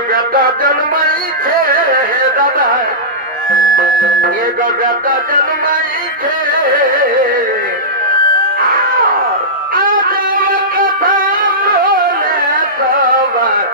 बेटा जन्माई छे दादा एगो बेटा जन्माई छे आज कथा बोले सवार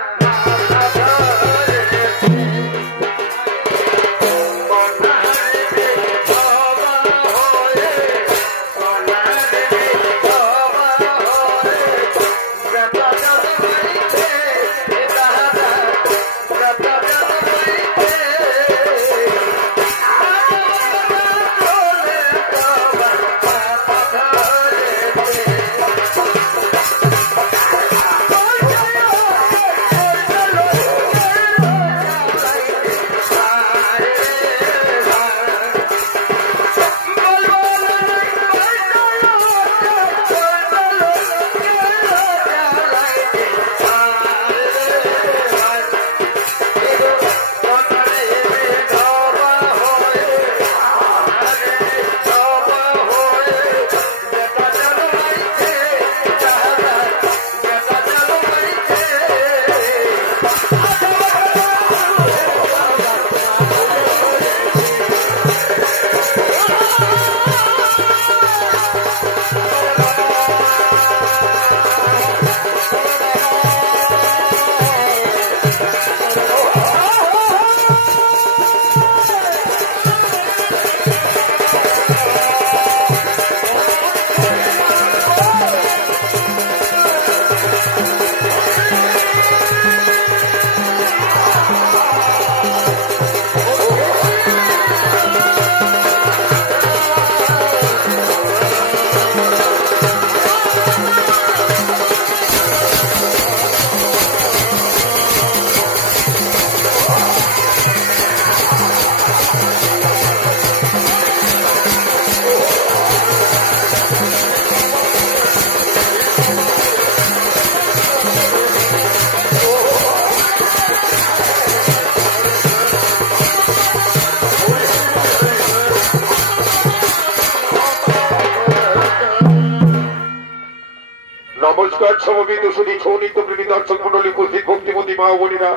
नमस्कार समवेत सुधी सौनित प्रेमी दर्शक मंडली उपस्थित भक्तिमती मा बोनेरा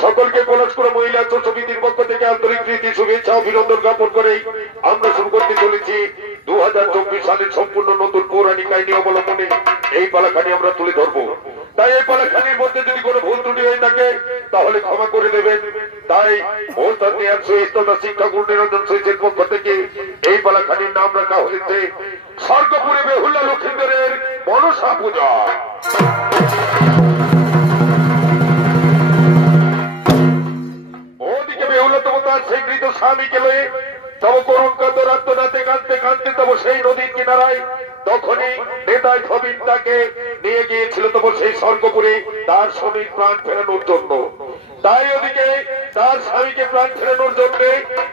सकलके पलाशपुर महिला समितिर पक्ष থেকে আন্তরিক প্রীতি শুভেচ্ছা অভিনন্দন জ্ঞাপন করে আমরা শুরু করতে চলেছি 2024 সালের সম্পূর্ণ নতুন পৌরাণিক কাহিনী অবলম্বনে এই পালাখানি আমরা তুলে ধরব। তাই এই পালাখানির মধ্যে যদি কোনো ভুল ত্রুটি হয়ে থাকে তাহলে ক্ষমা করে দেবেন। তাই ওস্তাদ নিয়ার সহিত তথা শিক্ষা গুরু নিরঞ্জন সহিতের পক্ষ থেকে এই পালাখানির নাম রাখা হয়েছে স্বর্গপুরে বেহুলা লক্ষ্মীন্দরের মনসা পূজা। ওদিকে বেহুলা তবু তার সেই মৃত স্বামীকে লয়ে তব করুণ কাতর আত্মনাতে কাঁদতে কাঁদতে তব সেই নদীর কিনারায় তখনই নেতাই খবিন তাকে নিয়ে গিয়েছিল তব সেই স্বর্গপুরে তার স্বামীর প্রাণ ফেরানোর জন্য। তাই ওদিকে তার স্বামীকে প্রাণ ফেরানোর জন্য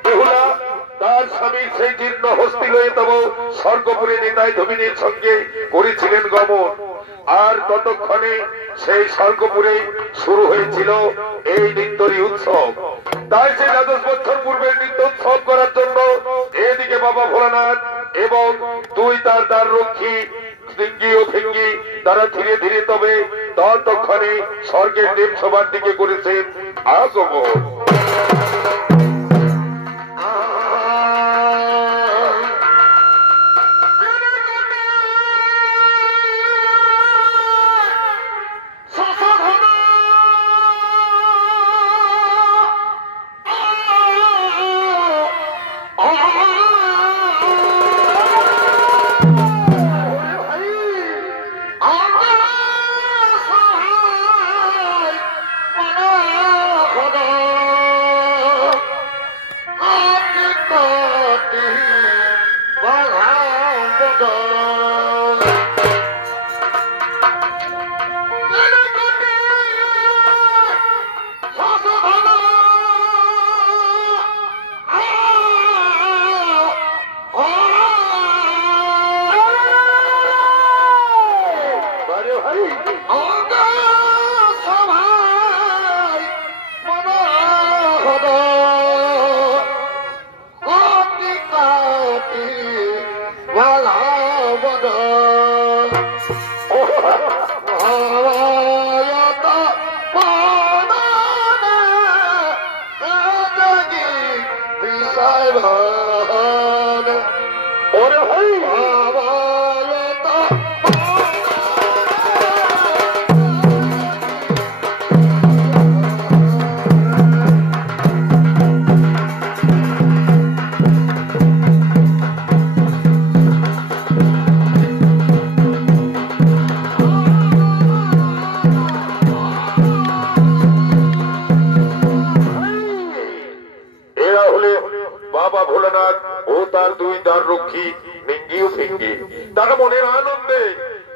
বেহুলা তার স্বামীর সেই জীর্ণ হস্তি লয়ে তব স্বর্গপুরে নেতাই ধমিনের সঙ্গে করেছিলেন গমন। আর ততক্ষণে সেই স্বর্গপুরে শুরু হয়েছিল এই নিত্যরী উৎসব। তাই সেই 12 বছর পূর্বের নিত্য উৎসব করার জন্য এদিকে বাবা ভোলানাথ এবং দুই তার দ্বার রক্ষী সিঙ্গি ও ফিঙ্গি তারা ধীরে ধীরে তবে ততক্ষণে স্বর্গের দেব সভার দিকে করেছেন আগমন। বাবা ভোলানাথ ও তার দুই দ্বার রক্ষী নিঙ্গি ও ফিঙ্গি তারা মনের আনন্দে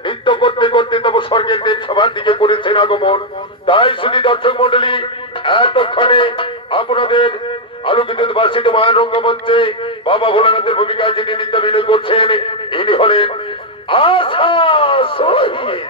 নৃত্য করতে করতে তবু স্বর্গের দেব সবার দিকে করেছেন আগমন। তাই শুধু দর্শক মন্ডলী এতক্ষণে আপনাদের আলোকিত বাসিত মহান রঙ্গমঞ্চে বাবা ভোলানাথের ভূমিকায় যিনি নৃত্য বিনয় করছেন ইনি হলেন আশা শহীদ।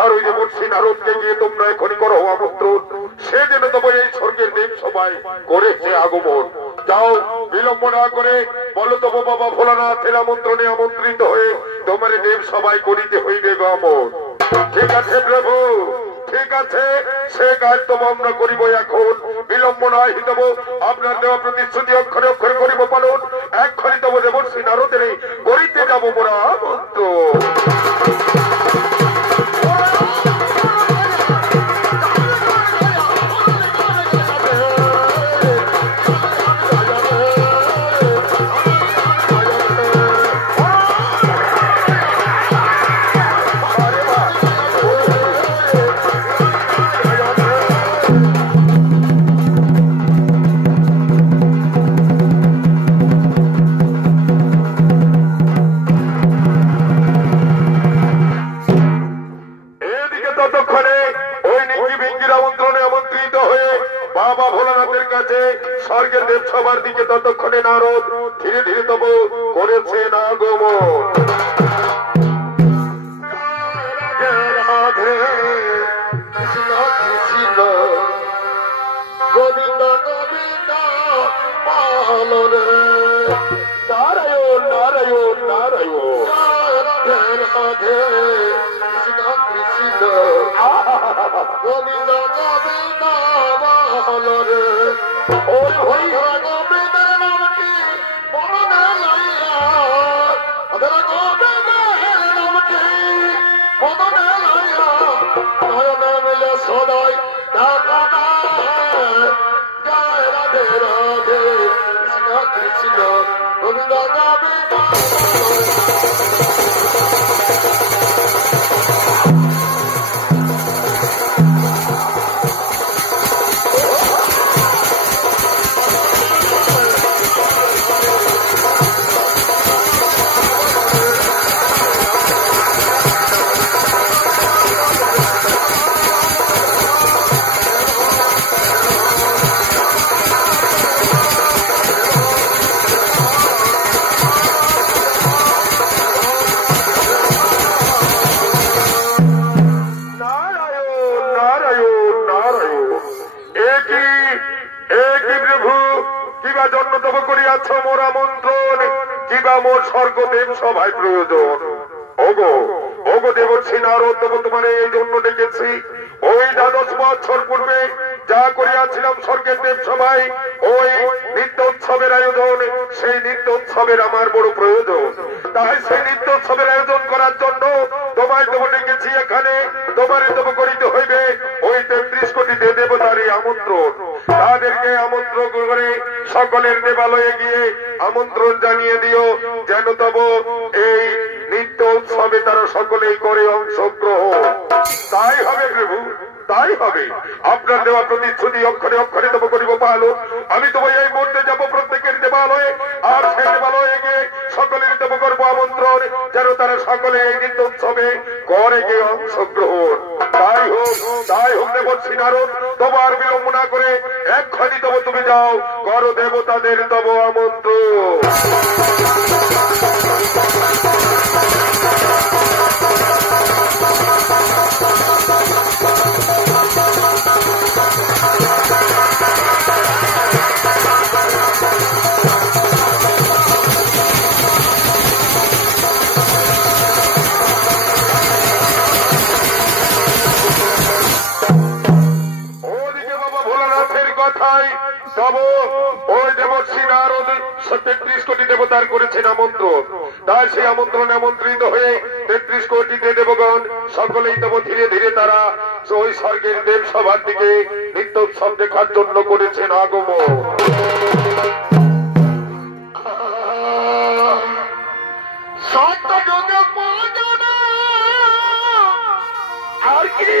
আর ওই যে বর্ষী নারদকে গিয়ে তোমরা এখনই করো আমন্ত্রণ, সে যেন তবে এই স্বর্গের দেব সবাই করেছে আগমন। যাও বিলম্ব না করে বলো তবু বাবা ভোলানাথের আমন্ত্রণে আমন্ত্রিত হয়ে তোমার দেব সবাই করিতে হইবে গমন। ঠিক আছে প্রভু, ঠিক আছে, সে কাজ তবু আমরা করিব এখন, বিলম্ব না হিতব আপনার দেওয়া প্রতিশ্রুতি অক্ষরে অক্ষরে করিব পালন। এক্ষণি তব দেবর্ষী নারদের করিতে যাব মোরা মন্ত্র। স্বর্গের দেব সবার দিকে ততক্ষণে নারদ ধীরে ধীরে তব করেছেন আগমন। রাধে কৃষ্ণ কৃষ্ণ গোবিন্দ গোবিন্দ পালনে নারায়ণ নারায়ণ নারায়ণ রাধে রাধে কৃষ্ণ কৃষ্ণ গোবিন্দ গোবিন্দ পালনে ওই হই গোবিন্দের নামটি মনে লইয়া গোবিন্দের নামটি মনে লইয়া নয়নে মিলে সদাই দেখা গায় রাধে রাধে কৃষ্ণ কৃষ্ণ গোবিন্দ গোবিন্দ। মোরা মন্ত্রণ কিবা মোর স্বর্গদেব সভায় প্রয়োজন। ওগো ওগো দেবর্ষী নারদ দেব তোমার এই জন্য ডেকেছি। ওই 12 বছর পূর্বে যা করিয়াছিলাম স্বর্গের দেব সভায় ওই নিত্য উৎসবের আয়োজন, সেই নিত্য উৎসবের আমার বড় প্রয়োজন। তাই সেই নিত্য উৎসবের আয়োজন করার জন্য তোমায় দেব ডেকেছি এখানে। তোমারে দেব করিতে হইবে ওই 33 কোটি দেবতারই আমন্ত্রণ। তাদেরকে আমন্ত্রণ করে সকলের দেবালয়ে গিয়ে আমন্ত্রণ জানিয়ে দিও যেন তব এই নিত্য উৎসবে তারা সকলেই করে অংশগ্রহণ। তাই হবে প্রভু, তাই হবে। আপনার দেওয়া প্রতিশ্রুতি অক্ষরে অক্ষরে তব করিব পালন। আমি তবে এই মুহূর্তে যাব প্রত্যেকের দেবালয়ে, আর সেই দেবালয়ে গিয়ে সকলের দেব করবো আমন্ত্রণ যেন তারা সকলে এই নিত্য উৎসবে করে গিয়ে অংশগ্রহণ। তাই হোক দেবর্ষী নারদ, তোমার বিলম্ব না করে এক্ষণি তব তুমি যাও, করো দেবতাদের তব আমন্ত্রণ। ওই দেবর্ষী নারদ 33 কোটি দেবতার করেছেন আমন্ত্রণ। তাই সেই আমন্ত্রণ আমন্ত্রিত হয়ে 33 কোটি দেবগণ সকলেই তব ধীরে ধীরে তারা ওই স্বর্গের দেব সভার দিকে নিত্য উৎসব দেখার জন্য করেছেন আগমন। আর কি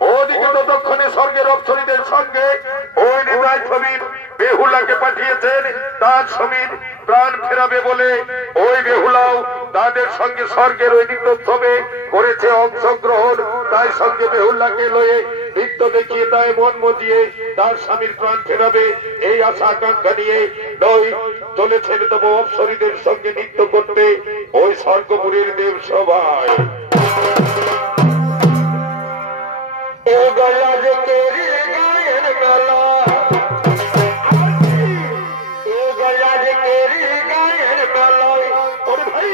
ওদিকে ততক্ষণে স্বর্গের অপ্সরীদের সঙ্গে ওই নিতাই ছবির বেহুলাকে পাঠিয়েছেন তার সমীর প্রাণ ফেরাবে বলে। ওই বেহুলাও তাদের সঙ্গে স্বর্গের ওই নৃত্যোৎসবে করেছে অংশগ্রহণ। তাই সঙ্গে বেহুলাকে লয়ে নৃত্য দেখিয়ে তাই মন মজিয়ে তার স্বামীর প্রাণ ফেরাবে এই আশা আকাঙ্ক্ষা নিয়ে নয় চলেছেন তব অপ্সরীদের সঙ্গে নৃত্য করতে ওই স্বর্গপুরীর দেব সভায়। ও গলা যে কেরি গায়ের গলা, ও গলা যে কেরি গায়ের গলা, ওরে ভাই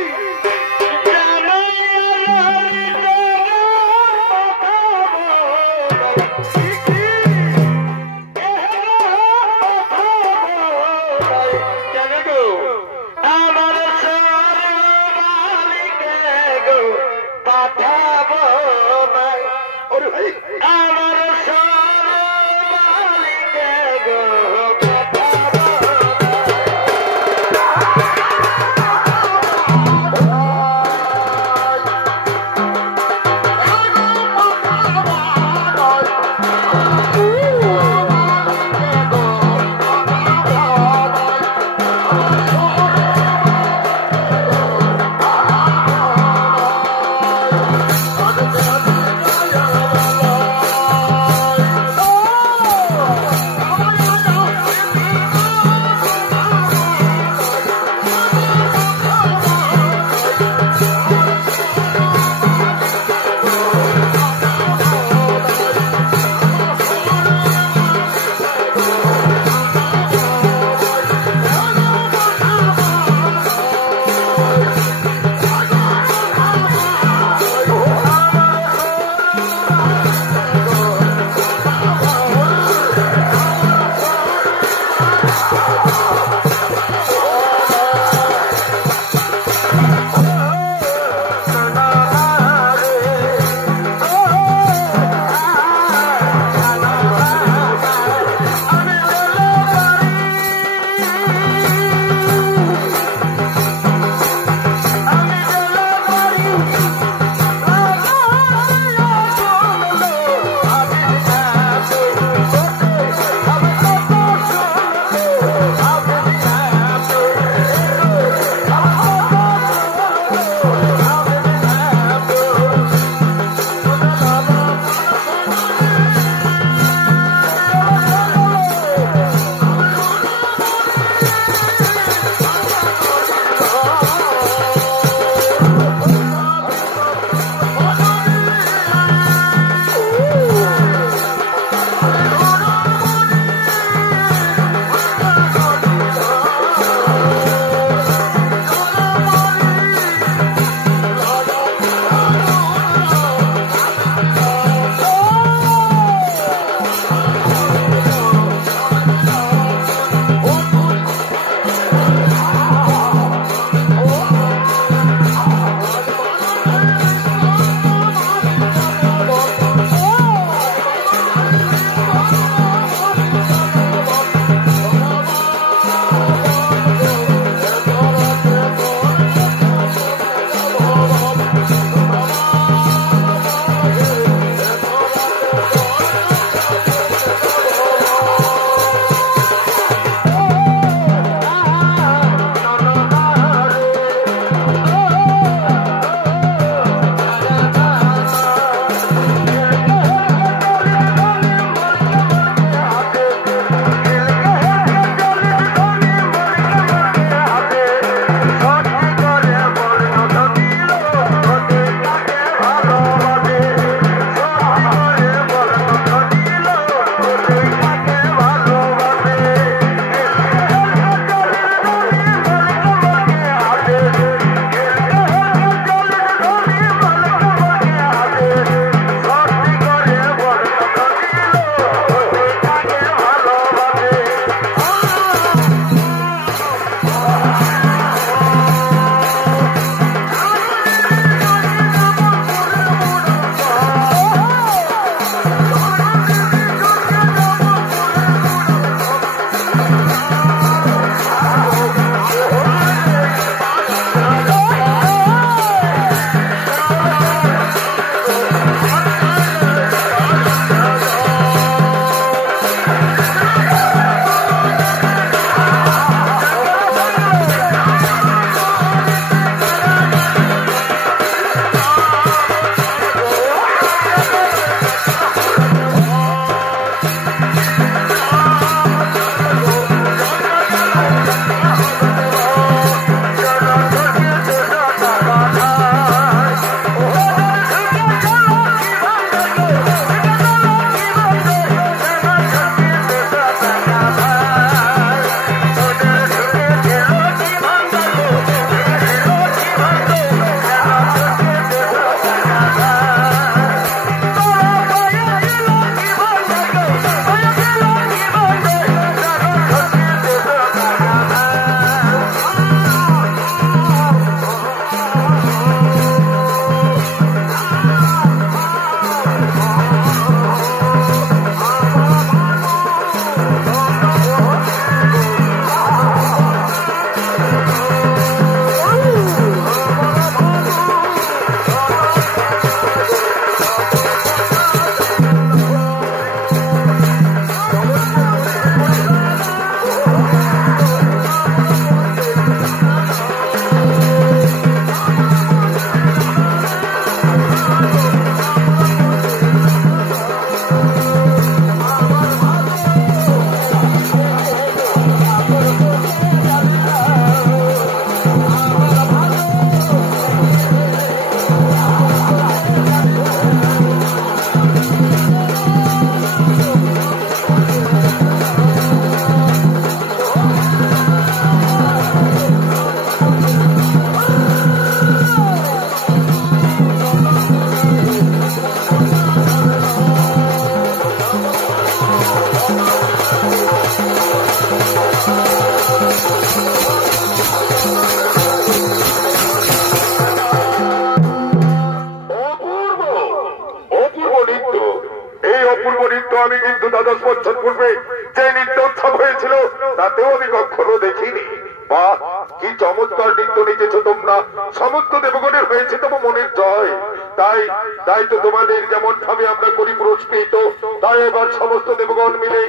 তাতেও আমি কখনো দেখিনি। বাহ, কি চমৎকার নৃত্য নিতেছ তোমরা। সমস্ত দেবগণের হয়েছে তবু মনের জয়। তাই তাই তো তোমাদের যেমন ভাবে আমরা করি পুরস্কৃত, তাই এবার সমস্ত দেবগণ মিলে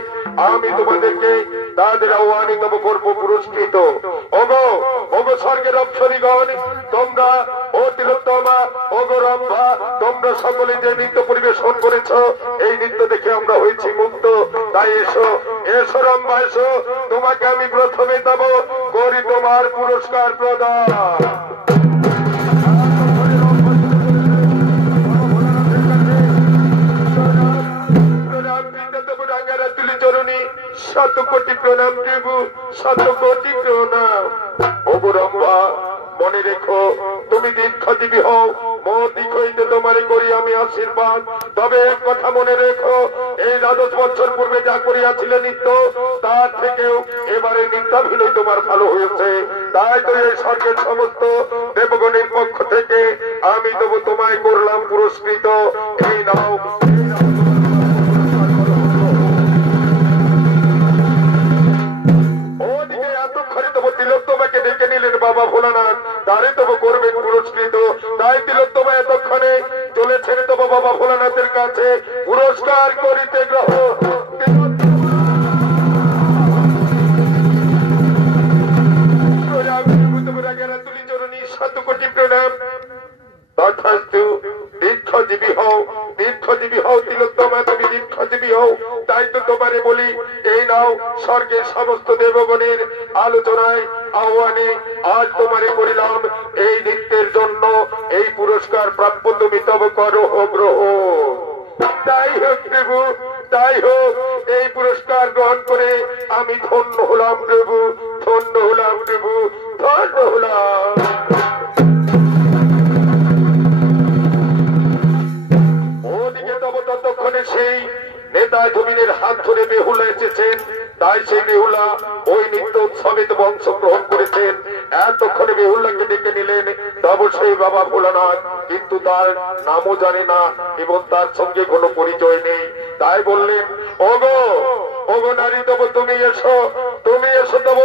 আমি তোমাদেরকে তাদের আহ্বানিত করবো পুরস্কৃত। ওগো ওগো স্বর্গের অপ্সরীগণ, তোমরা ও তিলোত্তমা, ওগো রম্ভা, তোমরা সকলে যে নৃত্য পরিবেশন করেছ, এই নৃত্য দেখে আমরা হয়েছি মুক্ত। তাই এসো এসো রম্ভা, এসো, তোমাকে আমি প্রথমে দেব করি তোমার পুরস্কার প্রদান। শত কোটি প্রণাম দেব, শত কোটি প্রণাম। ওগো রম্ভা, মনে রেখো তুমি দীর্ঘজীবী হও, মোর দিক হইতে তোমারে করি আমি আশীর্বাদ। তবে এক কথা মনে রেখো, এই 12 বছর পূর্বে যা করিয়াছিলে নৃত্য, তার থেকেও এবারে নৃত্যাভিনয় তোমার ভালো হয়েছে। তাই তো এই স্বর্গের সমস্ত দেবগণের পক্ষ থেকে আমি তবু তোমায় করলাম পুরস্কৃত। এই নাও, তিলোত্তমাকে ডেকে নিলেন বাবা ভোলানাথ, তারে তবু করবেন পুরস্কৃত। তাই তিলোত্তমা এতক্ষণে চলেছেন তবু বাবা ভোলানাথের কাছে পুরস্কার করিতে গ্রহণ। শত কোটি প্রণাম। তথাস্তু, দীর্ঘজীবী হও, দীর্ঘজীবী হও তিলোত্তমা, তুমি দীর্ঘজীবী হও। তাই তো তোমারে বলি, এই নাও স্বর্গের সমস্ত দেবগণের আলোচনায় আহ্বানে আজ তোমারে করিলাম এই নৃত্যের জন্য এই পুরস্কার প্রাপ্য, তুমি তব করো গ্রহণ। তাই হোক প্রভু, তাই হোক। এই পুরস্কার গ্রহণ করে আমি ধন্য হলাম প্রভু, ধন্য হলাম প্রভু, ধন্য হলাম। ততক্ষণে সেই নেতা জমিনের হাত ধরে বেহুলা এসেছেন। তাই সেই বেহুলা ওই নৃত্য উৎসবে অংশগ্রহণ করেছেন। এতক্ষণে বেহুল্লাকে ডেকে নিলেন তব সেই বাবা ভোলানাথ, কিন্তু তার নামও জানে না এবং তার সঙ্গে কোনো পরিচয় নেই। তাই বললেন, ওগো ওগো নারী, তব তুমি এসো, তুমি এসো, তব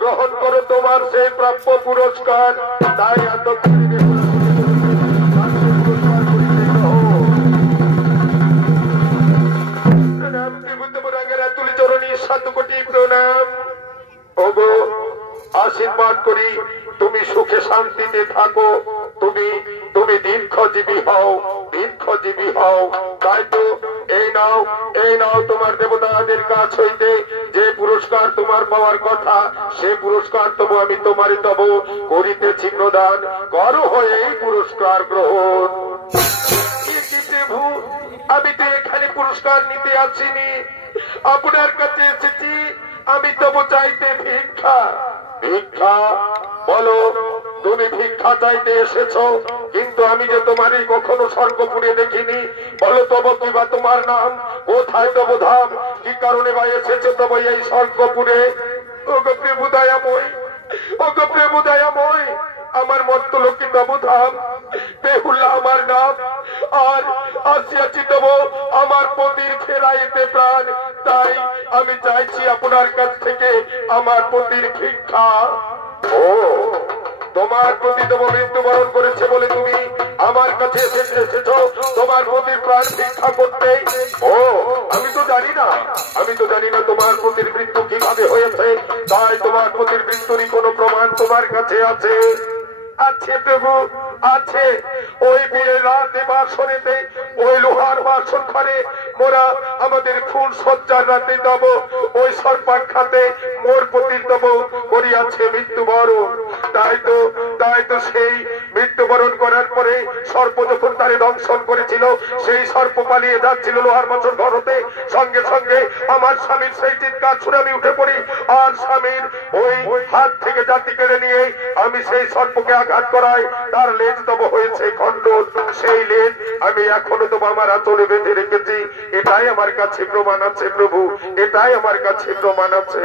গ্রহণ করো তোমার সেই প্রাপ্য পুরস্কার। তাই এতক্ষণে বেহুলা শত কোটি প্রণাম। ওগো, আশীর্বাদ করি তুমি সুখে শান্তিতে থাকো, তুমি তুমি দীর্ঘজীবী হও, দীর্ঘজীবী হও। তাই তো এই নাও, এই নাও তোমার দেবতাদের কাছ হইতে যে পুরস্কার তোমার পাওয়ার কথা, সে পুরস্কার তবু আমি তোমারই তব করিতেছি প্রদান। করো হয়ে এই পুরস্কার গ্রহণ। আমি তো এখানে পুরস্কার নিতে আসিনি, আপনার কাছে এসেছি আমি তবু চাইতে ভিক্ষা। ভিক্ষা বলো, তুমি ভিক্ষা চাইতে এসেছ, কিন্তু আমি যে তোমারই কখনো স্বর্গপুরে দেখিনি। বলো তব কি বা তোমার নাম, কোথায় তব ধাম, কি কারণে বা এসেছ তব এই স্বর্গপুরে? ওগো প্রভু দয়াময়, ওগো প্রভু দয়াময়, আমার মর্তলোকে তব ধাম, বেহুলা আমার নাম, আর আসিয়াছি তব আমার পতির ফেরাইতে প্রাণ। তাই আমি চাইছি আপনার কাছ থেকে আমার পতির ভিক্ষা। ও, তোমার প্রতি তব মৃত্যুবরণ করেছে বলে তুমি আমার কাছে এসেছ তোমার পতির প্রাণ ভিক্ষা করতে? ও, আমি তো জানি না, আমি তো জানি না তোমার পতির মৃত্যু কিভাবে হয়েছে। তাই তোমার পতির মৃত্যুরই কোনো প্রমাণ তোমার কাছে আছে? আছে প্রভু, আছে। ওই বিয়ের রাতে বাসনেতে ওই লোহার বাসন ঘরে মোরা আমাদের ফুল সজ্জার রাতে দেব ওই সর্পাখ্যাতে মোর পতির দেব করিয়াছে মৃত্যুবরণ। তাই তো সেই মৃত্যুবরণ করার পরে সর্প যখন তারে দংশন করেছিল, সেই সর্প পালিয়ে যাচ্ছিল লোহার বাসন ঘরতে। সঙ্গে সঙ্গে আমার স্বামীর সেই চিৎকার শুনে আমি উঠে পড়ি, আর স্বামীর ওই হাত থেকে জাতি কেড়ে নিয়ে আমি সেই সর্পকে আঘাত করাই, তার লেজ তব হয়েছে খণ্ড। সেই লেজ আমি এখনো তব আমার আঁচলে বেঁধে রেখেছি। এটাই আমার কাছে প্রমাণ আছে প্রভু, এটাই আমার কাছে প্রমাণ আছে।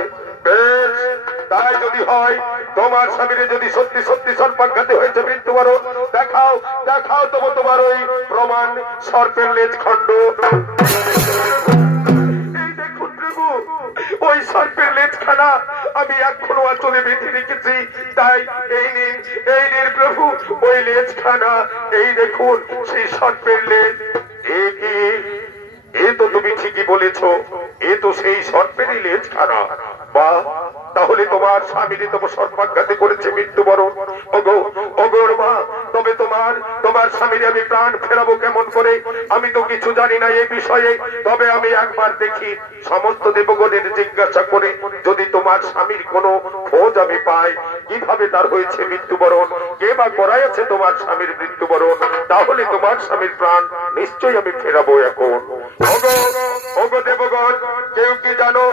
তাই যদি হয় তোমার স্বামীর যদি সত্যি সত্যি সর্পাঘাতে হয়েছে মৃত্যুবরণ, দেখাও দেখাও তবু তোমার ওই প্রমাণ, সর্পের লেজ খণ্ড। এই দেখুন প্রভু, ওই সর্পের লেজখানা আমি এখনো আঁচলে বেঁধে রেখেছি। তাই এই নিন প্রভু ওই লেজখানা, এই দেখুন সেই সর্পের লেজ। এ তো তুমি ঠিকই বলেছ, এ তো সেই সর্পেরই লেজখানা। বা তাহলে তোমার স্বামীরই তবে সর্পাঘাতে করেছে মৃত্যুবরণ। ওগোর মা, তবে তোমার স্বামীর আমি প্রাণ ফেরাবো কেমন করে? আমি তো কিছু জানি না এই বিষয়ে। তবে আমি একবার দেখি সমস্ত দেবগণের জিজ্ঞাসা করে, যদি তোমার স্বামীর কোনো খোঁজ আমি পাই, কিভাবে তার হয়েছে মৃত্যুবরণ, কে বা করাইছে তোমার স্বামীর মৃত্যুবরণ, তাহলে তোমার স্বামীর প্রাণ নিশ্চয়ই আমি ফেরাবো এখন। ওগো দেবগণ, কেউ কি জানো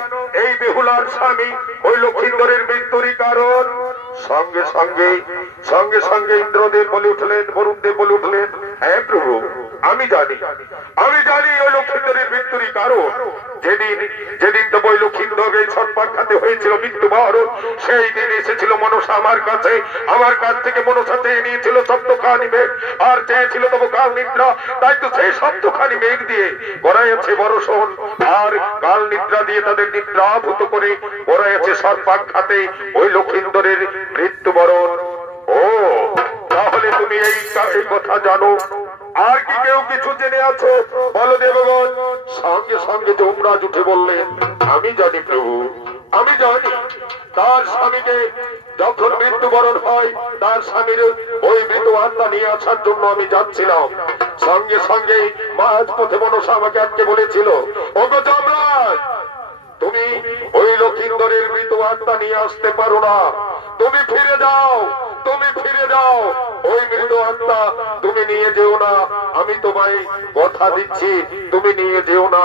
এই বেহুলার স্বামী ওই লক্ষিন্দরের মৃত্যুরই কারণ? সঙ্গে সঙ্গে ইন্দ্রদেব বলে উঠলেন, বরুণদেব বলে উঠলেন, হ্যাঁ প্রভু, আমি জানি ওই লক্ষিন্দরের মৃত্যুরই কারণ। যেদিন তো ওই লক্ষিন্দর এই সর্পাঘাতে হয়েছিল মৃত্যুবরণ, সেই দিন এসেছিল মনসা আমার কাছ থেকে মনসা চেয়ে নিয়েছিল সপ্তখানি মেঘ, আর চেয়েছিল তবু কাল নিদ্রা। তাই তো সেই সপ্তখানি মেঘ দিয়ে গড়াইছে বর্ষণ, আর কাল নিদ্রা দিয়ে তাদের নিদ্রাভূত করে গড়াইছে সর্পাঘাতে ওই লক্ষিন্দরের মৃত্যুবরণ। ও তাহলে তুমি এই কথা জানো? আর কি কেউ কিছু জেনে আছো? বলো দেবগণ। সঙ্গে যমরাজ উঠে বললেন, আমি জানি প্রভু, আমি জানি। তার স্বামীকে যখন মৃত্যুবরণ হয়, তার স্বামীর ওই মৃত আত্মা নিয়ে আসার জন্য আমি যাচ্ছিলাম। সঙ্গে মাঝপথে মনসা আমাকে আজকে বলেছিল, ওগো যমরাজ, তুমি ওই লক্ষিন্দরের মৃত আত্মা নিয়ে আসতে পারো না, তুমি ফিরে যাও। ওই মৃত আত্মা তুমি নিয়ে যেও না, আমি তোমায় কথা দিচ্ছি, তুমি নিয়ে যেও না।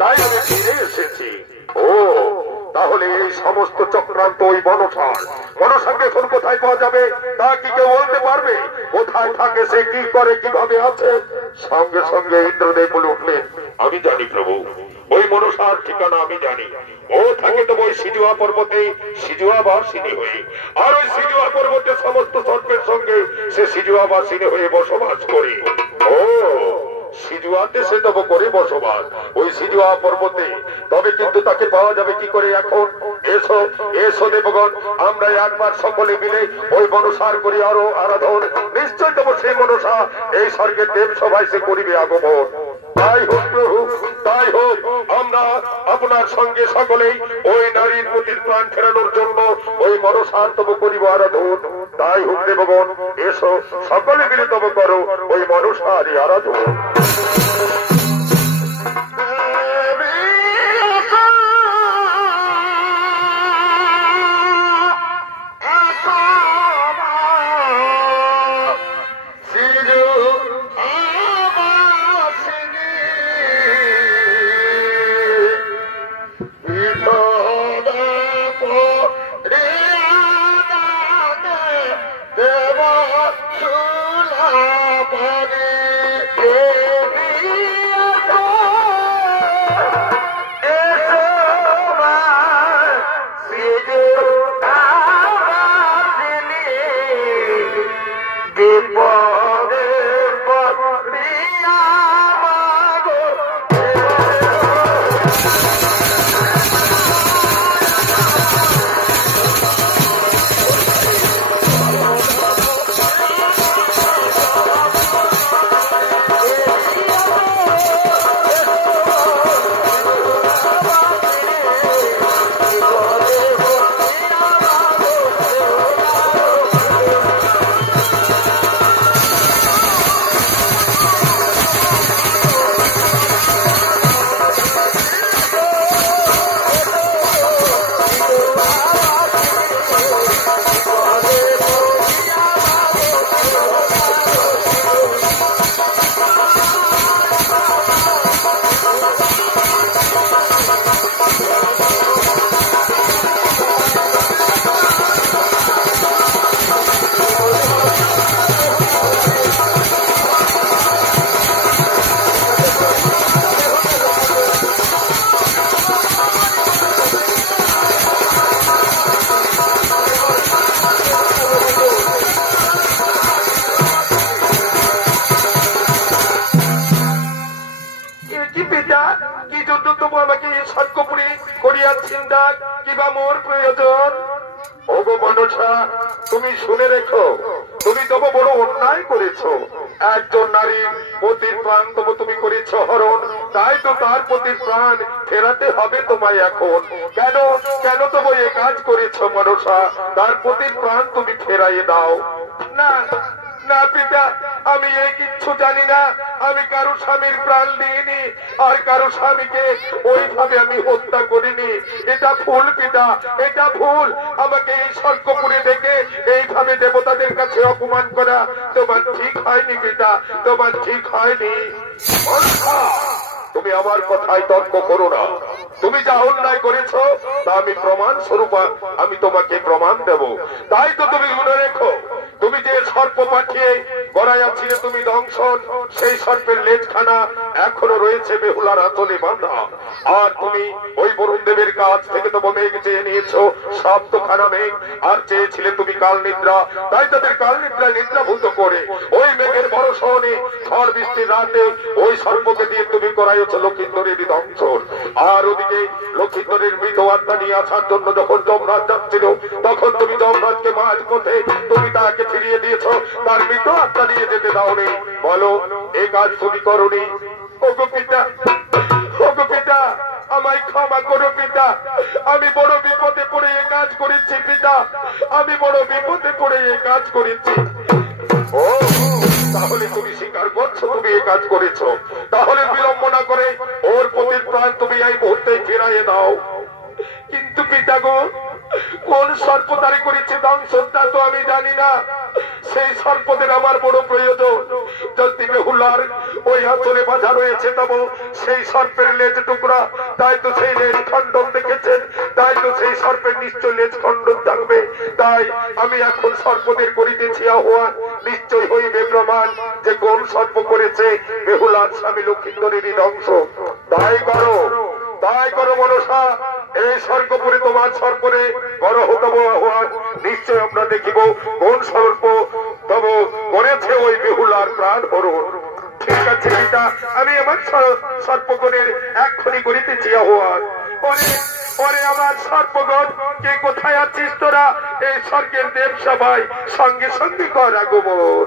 তাই আমি ফিরে এসেছি। ও তাহলে এই সমস্ত চক্রান্ত ওই মনসাকে এখন কোথায় পাওয়া যাবে তা কি কেউ বলতে পারবে? কোথায় থাকে সে, কি করে, কিভাবে আছে? সঙ্গে ইন্দ্রদেব বলে উঠলেন, আমি জানি প্রভু, ওই মনসার ঠিকানা আমি জানি। ও থাকে তো ওই সিজুয়া পর্বতে, সিজুয়া বাসিনী হয়ে, আর ওই সিজুয়া পর্বতে সমস্ত সর্পের সঙ্গে সে সিজুয়া বাসিনী হয়ে বসবাস করে। ও সিজুয়াতে সে তব করে বসবাস ওই সিজুয়া পর্বতে। তবে কিন্তু তাকে পাওয়া যাবে কি করে এখন? এসো দেবগণ, আমরা একবার সকলে মিলে ওই মনসার করি আরো আরাধন। নিশ্চয় তব সেই মনসা এই স্বর্গের দেব সভায় সে করিবে আগমন। তাই হোক প্রভু, তাই হোক। আমরা আপনার সঙ্গে সকলেই ওই নারীর প্রতি প্রাণ ফেরানোর জন্য ওই মনসার তব করিব আরাধন। তাই হোক দেবগণ, এসো সকলে মিলে তব করো ওই মনসারই আরাধন। কিবা মোর প্রয়োজন? ওগো মনসা, তুমি শুনে রেখো, তুমি তবু বড় অন্যায় করেছ। একজন নারীর পতির প্রাণ তবু তুমি করেছ হরণ, তাই তো তার পতির প্রাণ ফেরাতে হবে তোমায় এখন। কেন কেন তবু এ কাজ করেছ মনসা? তার পতির প্রাণ তুমি ফেরাইয়ে দাও। না না পিতা, আমি এই কিচ্ছু জানি না। আমি কারো স্বামীর প্রাণ দিইনি, আর কারো স্বামীকে ওইভাবে আমি হত্যা করিনি। এটা ভুল পিতা, এটা ভুল। আমাকে এই স্বর্গপুরে ডেকে এইভাবে দেবতাদের কাছে অপমান করা তোমার ঠিক হয়নি পিতা, তোমার ঠিক হয়নি। তুমি আমার কথায় তর্ক করো না। তুমি যা অন্যায় করেছ তা আমি প্রমাণ স্বরূপ আমি তোমাকে প্রমাণ দেব। তাই তো তুমি মনে রেখো, তুমি যে সর্প পাঠিয়ে গড়াইয়াছিলে তুমি দংশন, সেই সর্পের লেজখানা এখনো রয়েছে বেহুলার আঁচলে বাঁধা। আর তুমি ওই বরুণ দেবের কাছ থেকে তো মেঘ চেয়ে নিয়েছ, সপ্তখানা মেঘ, আর চেয়েছিলে তুমি কাল নিদ্রা। তাই তাদের কাল নিদ্রা নিদ্রাভূত করে ওই মেঘের বর্ষণে ঝড় বৃষ্টির রাতে ওই সর্পকে দিয়ে তুমি করাইছ লক্ষিন্দরের দংশন। আর ওদিকে লক্ষিন্দরের মৃত আত্মা নিয়ে আসার জন্য যখন যমরাজ যাচ্ছিল, তখন তুমি যমরাজকে মাঝ পথে তুমি তাকে ফিরিয়ে দিয়েছ, তার মৃত আত্মা নিয়ে যেতে দাওনি। বলো, এই কাজ তুমি করনি? ওগো পিতা, ওগো পিতা, আমায় ক্ষমা করো পিতা। আমি বড় বিপদে পড়ে এ কাজ করেছি পিতা, আমি বড় বিপদে পড়ে এ কাজ করেছি। ও, তাহলে তুমি স্বীকার করছো তুমি এ কাজ করেছো? তাহলে বিলম্ব না করে ওর পতির প্রাণ তুমি এই মুহূর্তে ফিরাইয়ে দাও। কিন্তু পিতা গো, কোন সর্পদারি করেছে দংশনটা তো আমি জানি না। সেই সর্পদের আমার বড় প্রয়োজন। যদি বেহুলার ওই আঁচলে বাঁধা রয়েছে তবু সেই সর্পের লেজ টুকরা, তাই তো সেই লেজ খণ্ডন দেখেছেন, তাই তো সেই সর্পের নিশ্চয় লেজ খণ্ডন থাকবে। তাই আমি এখন সর্পদের করিতেছি আহ্বান, নিশ্চয় হইবে প্রমাণ যে কোন সর্প করেছে বেহুলার স্বামী লক্ষিন্দরেরই ধ্বংস। তাই করো, তাই করো মনসা। এই স্বর্গপুরে তোমার সর্পরে বড় হতব আহ্বান, নিশ্চয় আমরা দেখিব কোন সর্প তব করেছে ওই বেহুলার প্রাণ হরণ। ঠিক আছে পিতা, আমি আমার সর্পগণের এক্ষুনি করিতেছি আহ্বান। পরে আমার সর্পগণ, কে কোথায় আছিস তোরা? এই স্বর্গের দেব সবাই সঙ্গে সঙ্গে কর আগমন।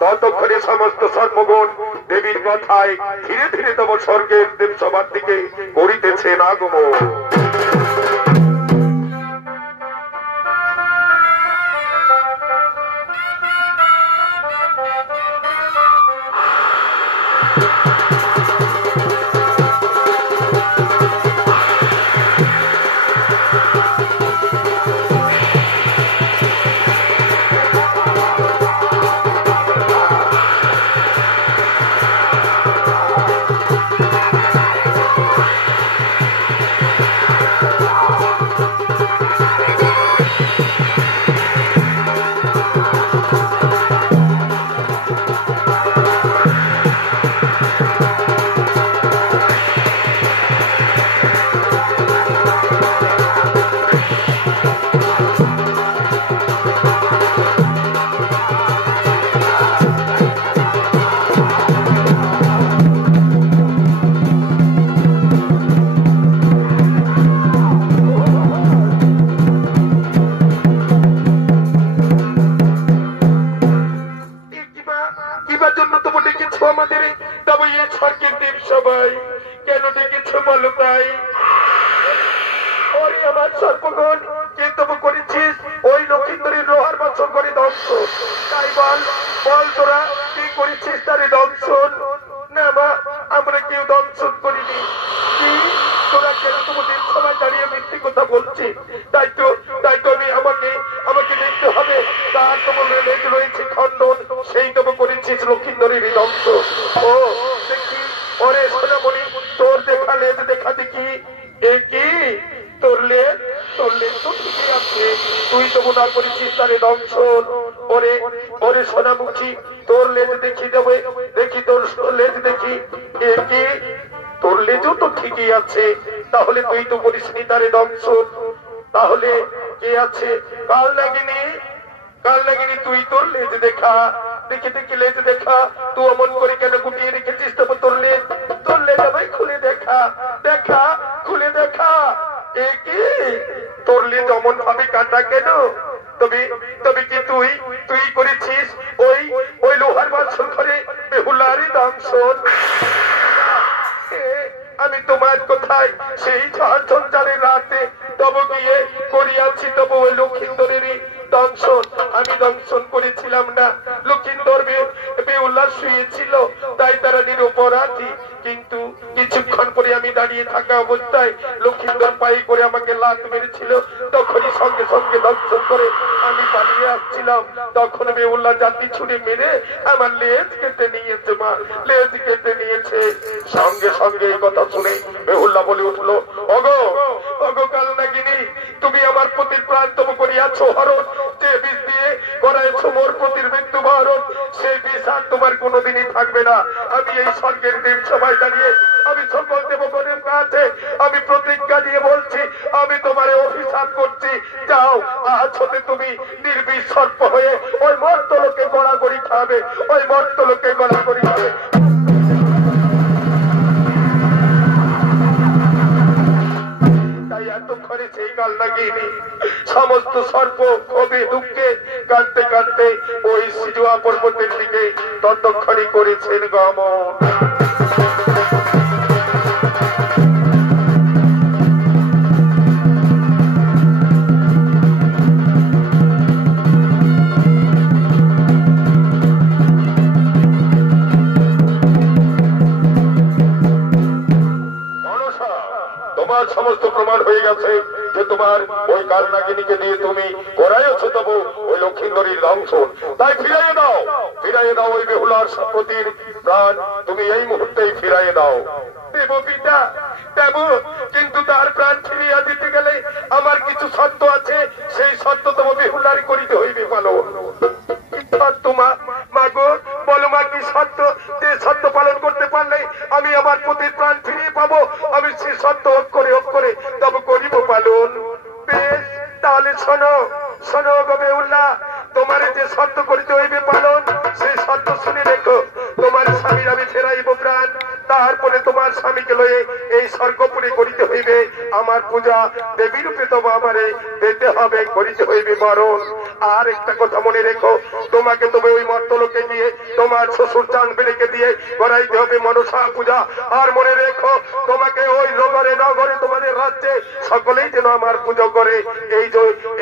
ততক্ষণে সমস্ত সর্পগণ দেবীর কথায় ধীরে ধীরে তব স্বর্গের দেব সবার দিকে করিতেছেন আগমন। তাহলে তুই তো করিস নি তারে দংশন, তাহলে কে আছে? কাল লাগিনি তুই তোর লেজ দেখা, দেখে দেখে লেজ দেখা। তুই অমন করে কেন গুটিয়ে রেখেছিস? তবে তোর লেজ আমায় খুলে দেখা, দেখা খুলে দেখা। তোরলে যেমন ভাবে কাটা কেন? তবে তবে কি তুই তুই করেছিস ওই ওই লোহার বাসন ঘরে বেহুলারই দংশন? আমি তোমার কোথায় সেই ঝড়ঝঞ্ঝালের রাতে তব গিয়ে করিয়াছি, তবু ওই লক্ষিন্দরেরই দংশন আমি দংশন করেছিলাম না। লক্ষিন্দর বেহুলা শুয়েছিল, তাই তারা নিরপরাধী। কিন্তু কিছুক্ষণ পরে আমি দাঁড়িয়ে থাকা অবস্থায় লক্ষিন্দর পায়ে করে আমাকে লাত মেরেছিল, তখনই সঙ্গে সঙ্গে দংশন করে আমি পালিয়ে আসছিলাম। তখন বেহুলা জাতি ছুড়ে মেরে আমার লেজ কেটে নিয়েছে, মা লেজ কেটে নিয়েছে। সঙ্গে সঙ্গে এই কথা শুনে বেহুলা বলে উঠলো, ওগো ওগো কালনাগিনী, তুমি আমার পতির প্রাণ তব করিয়াছ হরণ, যে বিষ দিয়ে করাইছ মোর পতির মৃত্যু বরণ, সেই বিষ আর তোমার কোনোদিনই থাকবে না। আমি এই স্বর্গের দেব সবাই দাঁড়িয়ে আমি সকল দেবগণের কাছে আমি প্রতিজ্ঞা দিয়ে বলছি, আমি তোমার অভিশাপ করছি, যাও আজ হতে তুমি নির্বিষ সর্প হয়ে ওই মর্তলোকে গড়াগড়ি খাবে, ওই মর্তলোকে গড়াগড়ি খাবে। এতক্ষণে সেই কালনাগিনী সমস্ত সর্প ক্ষোভে দুঃখে কাঁদতে কাঁদতে ওই সিজুয়া পর্বতের দিকে ততক্ষণে করেছেন গমন। সমস্ত প্রমাণ হয়ে গেছে যে তোমার ওই কালনাগিনীকে দিয়ে তুমি করাইছ তবু ওই লক্ষিন্দরীর দংশন, তাই ফিরাইয়ে দাও ওই বেহুলার পতির প্রাণ, তুমি এই মুহূর্তেই ফিরাইয়ে দাও। দেব পিতা দেব, কিন্তু তার প্রাণ ফিরিয়ে দিতে গেলে আমার কিছু শর্ত আছে, সেই শর্ত তবু বেহুলারই করিতে হইবে। পালন বলো মা, কি শর্ত? যে শর্ত পালন করতে পারলে আমি আমার পতির প্রাণ ফিরিয়ে পাবো, আমি সে শর্ত অক্ষরে তবে করিব পালন। বেশ, তাহলে শোনো শোনো গো বেহুলা, তোমার যে শর্ত করিতে হইবে পালন, সেই শর্ত শুনে রেখো। তোমার স্বামীর আমি ফেরাইব প্রাণ, তারপরে তোমার স্বামীকে লয়ে এই স্বর্গপুরে করিতে হইবে আমার পূজা, দেবী রূপে তোমার আমারে দিতে হবে, করিতে হইবে বরণ। আর একটা কথা মনে রেখো, তোমাকে তবে ওই মর্তলোকে গিয়ে তোমার শ্বশুর চাঁদ বেড়েকে দিয়ে করাইতে হবে মনসা পূজা। আর মনে রেখো, তোমাকে ওই নগরে নগরে তোমাদের রাজ্যে সকলেই যেন আমার পুজো করে,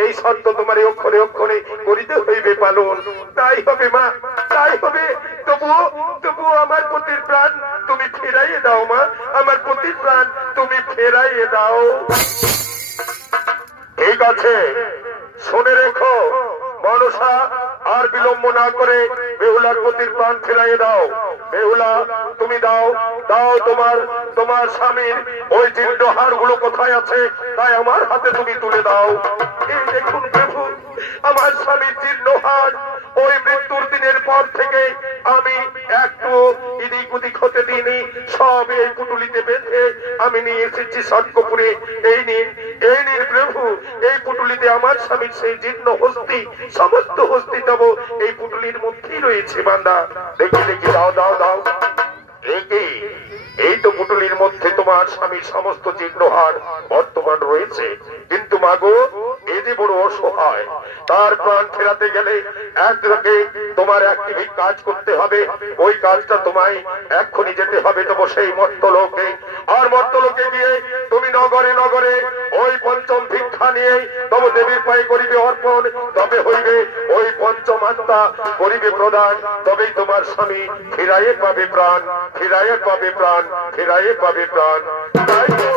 এই শর্ত তোমার অক্ষরে অক্ষরে করিতে হইবে পালন। তাই হবে মা, তাই হবে। তবুও আমার পতির প্রাণ তুমি ফেরাইয়ে দাও মা, আমার পতির প্রাণ তুমি ফেরাইয়ে দাও। ঠিক আছে, শুনে রেখো মনসা, আর বিলম্ব না করে বেহুলার পতির প্রাণ ফেরাইয়ে দাও। বেহুলা তুমি দাও তোমার স্বামীর ওই জীর্ণ হাড় গুলো কোথায় আছে, তাই আমার হাতে তুমি তুলে দাও। এই দেখুন প্রভু, আমার স্বামীর জীর্ণ হাড় ওই মৃত্যুর দিনের পর থেকে আমি একটু এদিক ওদিক হতে দিইনি, সব এই পুটুলিতে বেঁধে আমি নিয়ে এসেছি স্বর্গপুরে। এই নিন প্রভু, এই পুটুলিতে আমার স্বামীর সেই জীর্ণ হস্তি, সমস্ত হস্তি দেব এই পুটুলির মধ্যেই রয়েছে। বান্দা দেখি দাও দাও দাও। এই তো পুটুলির মধ্যে তোমার স্বামীর সমস্ত জীর্ণ হাড় বর্তমান রয়েছে। কিন্তু মাগো, এই যে বড় অসহায়, তার প্রাণ ফেরাতে গেলে একটাকে তোমার একটি কাজ করতে হবে। ওই কাজটা তোমায় এক্ষুনি যেতে হবে তবু সেই মর্তলোকে। আর মর্তলোকে গিয়ে তুমি নগরে নগরে ওই পঞ্চম ভিক্ষা নিয়ে তবে দেবীর পায়ে করিবে অর্পণ, তবে হইবে ওই পঞ্চম আত্মা করিবে প্রদান, তবেই তোমার স্বামী ফিরাইয়ে পাবে প্রাণ, ফিরাইয়ে পাবে প্রাণ, ফিরাইয়ে পাবে প্রাণ। তাই তো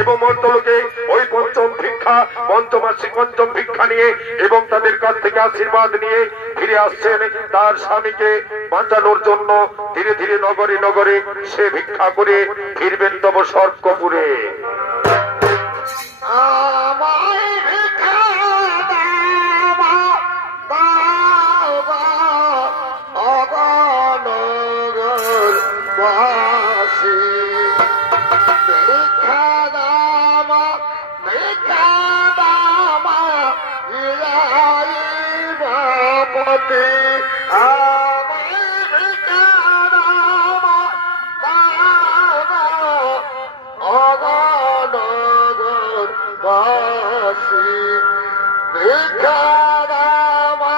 এবং মর্তলোকে ওই পঞ্চম ভিক্ষা নিয়ে এবং তাদের কাছ থেকে আশীর্বাদ নিয়ে ফিরে আসছেন তার স্বামীকে বাঁচানোর জন্য। ধীরে ধীরে নগরে নগরে সে ভিক্ষা করে ফিরবেন তব স্বর্গপুরে। বাসি ভিক্ষাদামা ভিক্ষাদামা ইলাই বাপতি আমি ভিক্ষাদামা দাদা অগনগর বাসি ভিক্ষাদামা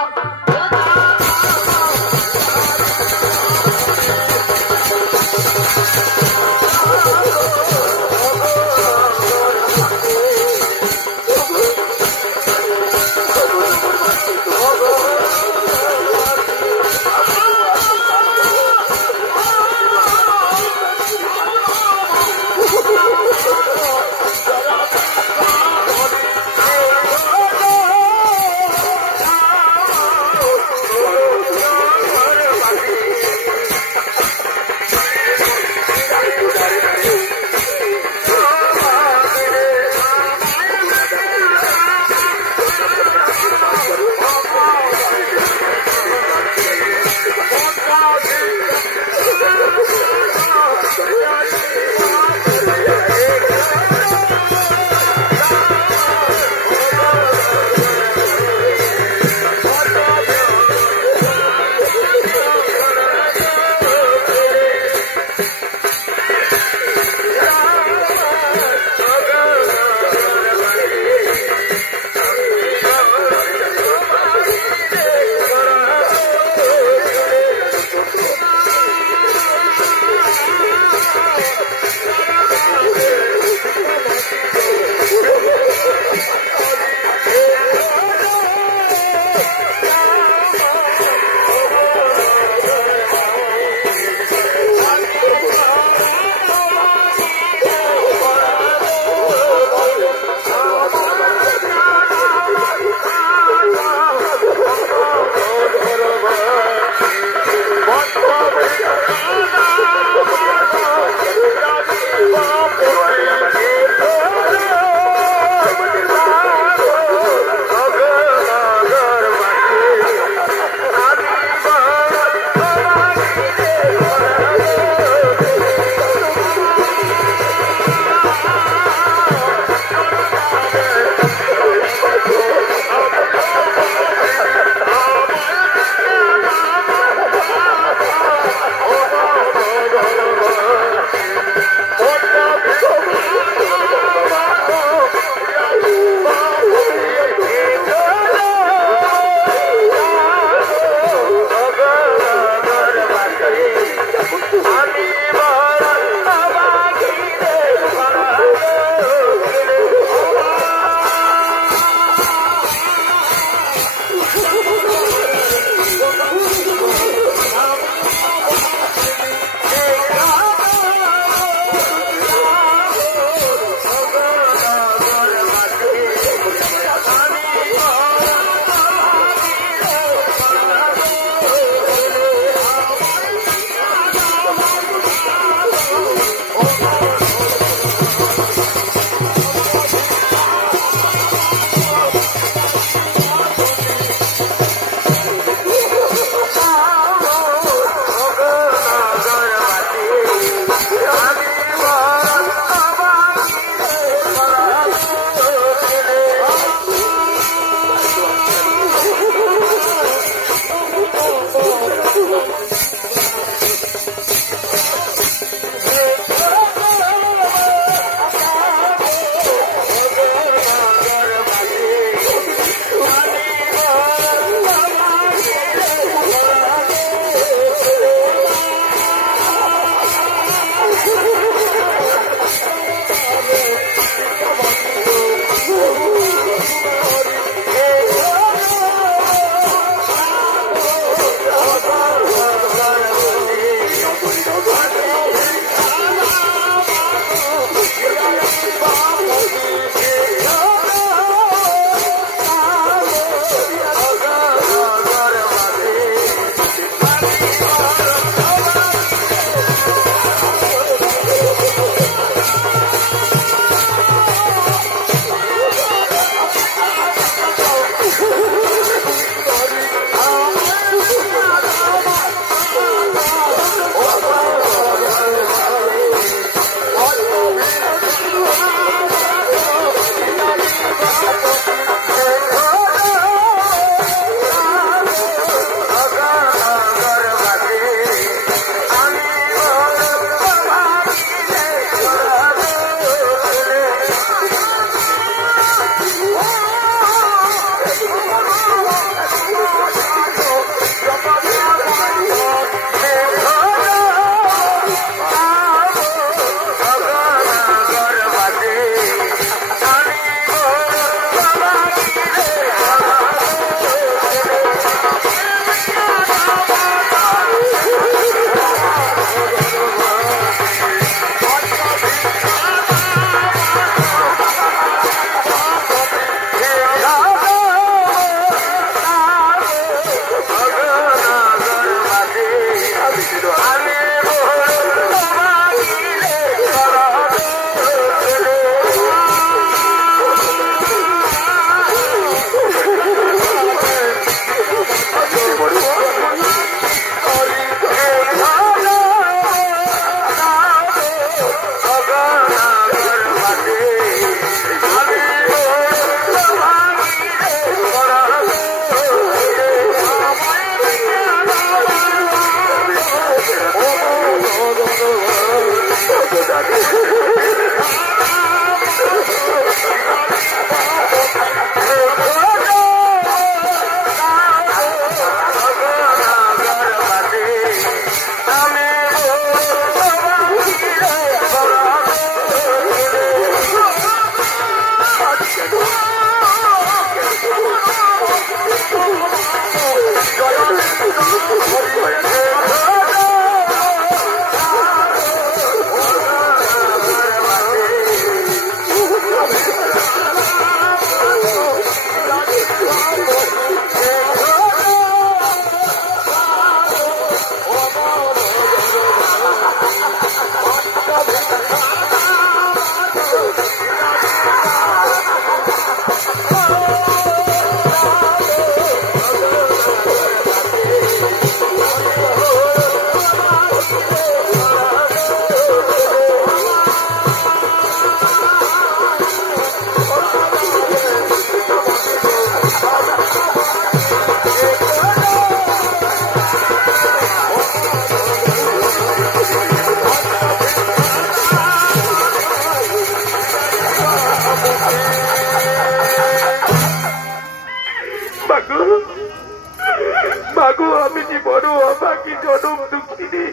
হতভাগী জনম দুঃখিনী,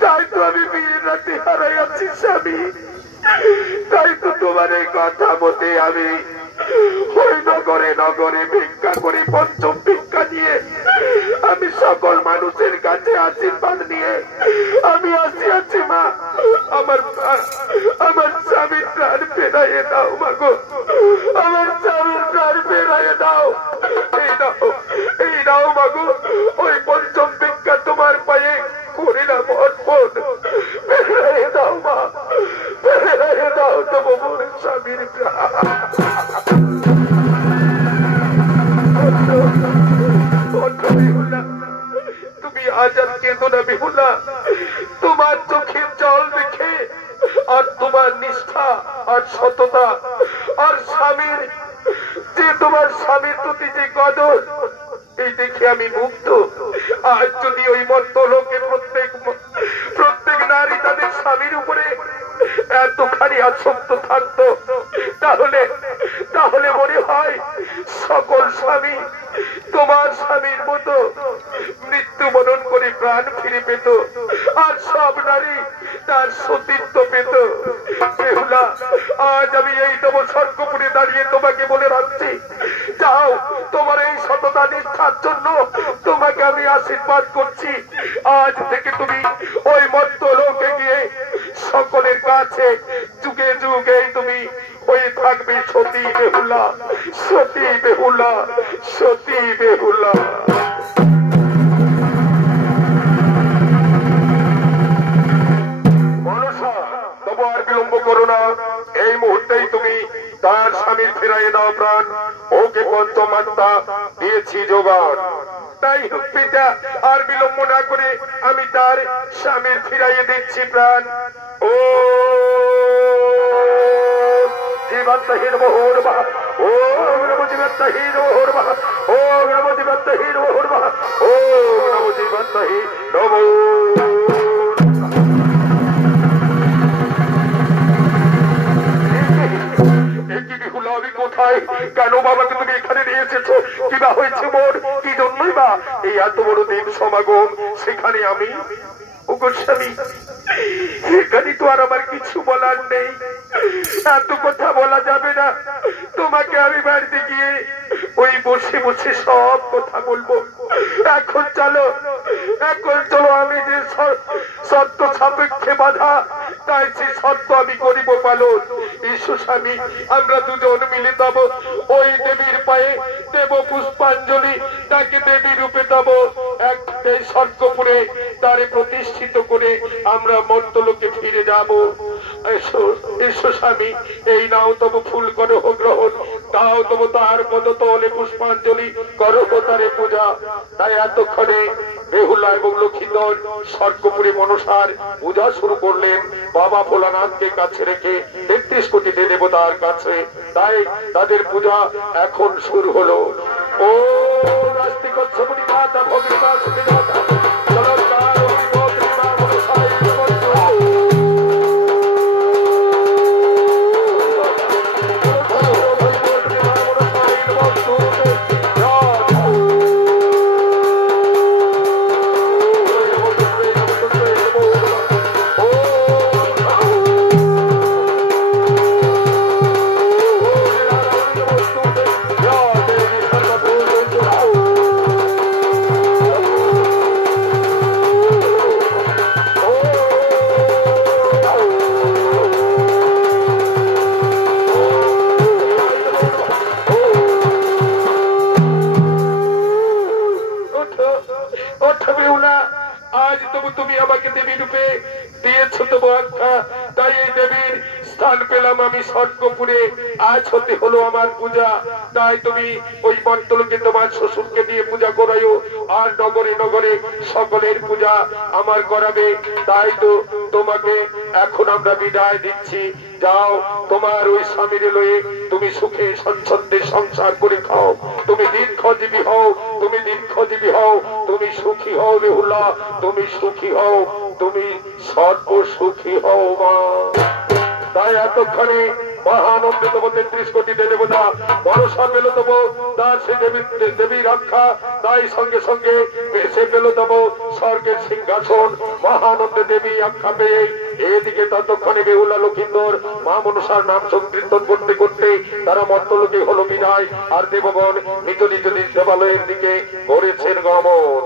তাই তো আমি বিয়ের রাতে হারাই আছি স্বামী। তাই তো তোমার এই কথা মতে আমি ওই নগরে নগরে ভিক্ষা করে পঞ্চম ভিক্ষা নিয়ে আমি সকল মানুষের কাছে আশীর্বাদ নিয়ে আমি আসিয়াছি মা। আমার স্বামীর প্রাণ ফেরাইয়ে দাও মাগো, আমার স্বামীর প্রাণ ফেরাইয়ে দাও। এই দাও মাগো, ওই পঞ্চম ভিক্ষা তোমার পায়ে করিলাম অর্পণ। ফেরাইয়ে দাও মা, ফেরাইয়ে দাও তবু মোর স্বামীর প্রাণ। তুমি আজ আর কেঁদো না বিহুলা, তোমার চোখের জল দেখে আর তোমার নিষ্ঠা আর সততা আর স্বামীর যে তোমার স্বামীর প্রতি যে কদর, এই দেখে আমি মুগ্ধ। আজ যদি ওই মর্ত লোকে প্রত্যেক নারী তাদের স্বামীর উপরে এতখানি আসক্ত থাকতো, তাহলে মনে হয় সকল স্বামী তোমার স্বামীর মতো মৃত্যুবরণ করে প্রাণ ফিরে পেত, আর সব নারী তার সতীত্ব পেত। বেহুলা, আজ আমি এই তব স্বর্গপুরে দাঁড়িয়ে তোমাকে বলে রাখছি, যাও, তোমার এই সততা নিষ্ঠার জন্য তোমাকে আমি আশীর্বাদ করছি। আজ থেকে তুমি ওই মর্ত লোকে গিয়ে সকলের কাছে যুগে যুগে তুমি হয়ে থাকবে সতী বেহুলা, সতী বেহুলা, সতী বেহুলা। মনসা, তবু আর বিলম্ব করো না, এই মুহূর্তেই তুমি তার স্বামীর ফেরাইয়ে দাও প্রাণ। ওকে পঞ্চমাত্রা দিয়েছি জোগাড়, তাই পিতা আর বিলম্ব না করে আমি তার স্বামীর ফিরাইয়ে দিচ্ছি প্রাণ। ও জীবন্তহীন মোহর বাহ, ও নম জীবন্তহীন মোহর বাহ, ও নম জীবন্তহীন মোহর বাহ, ও নম জীবন্তহীন নম। আমি কোথায়? কেন বাবাকে তুমি এখানে নিয়ে এসেছো? কি বা হয়েছে মোর? কি জন্যই বা এই এত বড় দিন সমাগম? সেখানে আমি ও গোস্বামী, এখানে তো আর আমার কিছু বলার নেই, এত কথা বলা যাবে না। তোমাকে আমি বাড়িতে গিয়ে ওই বসে বসে সব কথা বলবো। এখন চলো, আমি যে শর্ত সাপেক্ষে বাধা, তাই সে শর্ত আমি করিব পালন। এসো স্বামী, আমরা দুজন মিলে দেব ওই দেবীর পায়ে দেব পুষ্পাঞ্জলি, তাকে দেবী রূপে দেব এক স্বর্গপুরে, তারে প্রতিষ্ঠিত করে আমরা মর্তলোকে ফিরে যাব। এসো এসো স্বামী, এই নাও তব ফুল করো গ্রহণ, তাও তব তার পদতলে পুষ্পাঞ্জলি করো তারে পূজা। তাই এতক্ষণে বেহুলা এবং লক্ষ্মীধর স্বর্গপুরে মনসার পূজা শুরু করলেন বাবা ভোলানাথকে কাছে রেখে 33 কোটি দেবতার কাছে। তাই তাদের পূজা এখন শুরু হলো। ও নাস্তিক মাতা ভগিতা সুবিধাতা চলৎকার তুমি আমাকে দেবী রূপে দিয়েছ তবু আখ্যা, তাই এই দেবীর স্থান পেলাম আমি স্বর্গপুরে। আজ হতে হলো আমার পূজা, তাই তুমি ওই মর্তলোকে তোমার শ্বশুরকে দিয়ে পূজা করাইও, আর নগরে নগরে সকলের পূজা আমার করাবে। তাই তো তোমাকে এখন আমরা বিদায় দিচ্ছি। যাও, তোমার ওই স্বামীর লয়ে তুমি সুখে স্বচ্ছন্দে সংসার করে খাও, তুমি দীর্ঘজীবী হও, তুমি দীর্ঘজীবী হও, তুমি সুখী হও বেহুলা, তুমি সুখী হও, তুমি সর্ব সুখী হও মা। তাই এতক্ষণে মহানন্দে তব 33 কোটি দেবতা মনসা পেল তব তার সে দেবী রক্ষা, তাই সঙ্গে সঙ্গে এসে পেল তব স্বর্গের সিংহাসন মহানন্দে দেবী আখ্যা পেয়ে এদিকে ততক্ষণে বেহুলা লক্ষিন্দর মা মনসার নাম সংকীর্তন করতে করতে তারা মর্তলোকে হলো বিদায়। আর দেবগণ নিজ নিজ নিজ দেবালয়ের দিকে করেছেন গমন।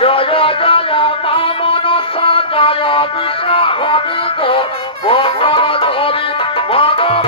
জয় জয় মা মনসা জয় বিশ্বহরিত মঙ্গল হরি মাধব।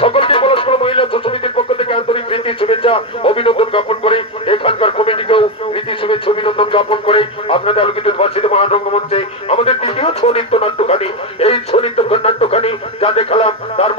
সকলকে পরস্পর মহিলা সমিতির পক্ষ থেকে আন্তরিক প্রীতি শুভেচ্ছা অভিনন্দন জ্ঞাপন করে এখানকার কমিটিকেও প্রীতি শুভেচ্ছা অভিনন্দন জ্ঞাপন করে আপনাদের আলোকিত ভাষিত মহারঙ্গমঞ্চে আমাদের দ্বিতীয় ছৌ নৃত্য নাট্যখানি এই ছৌ নৃত্য নাট্যখানি যা দেখালাম তার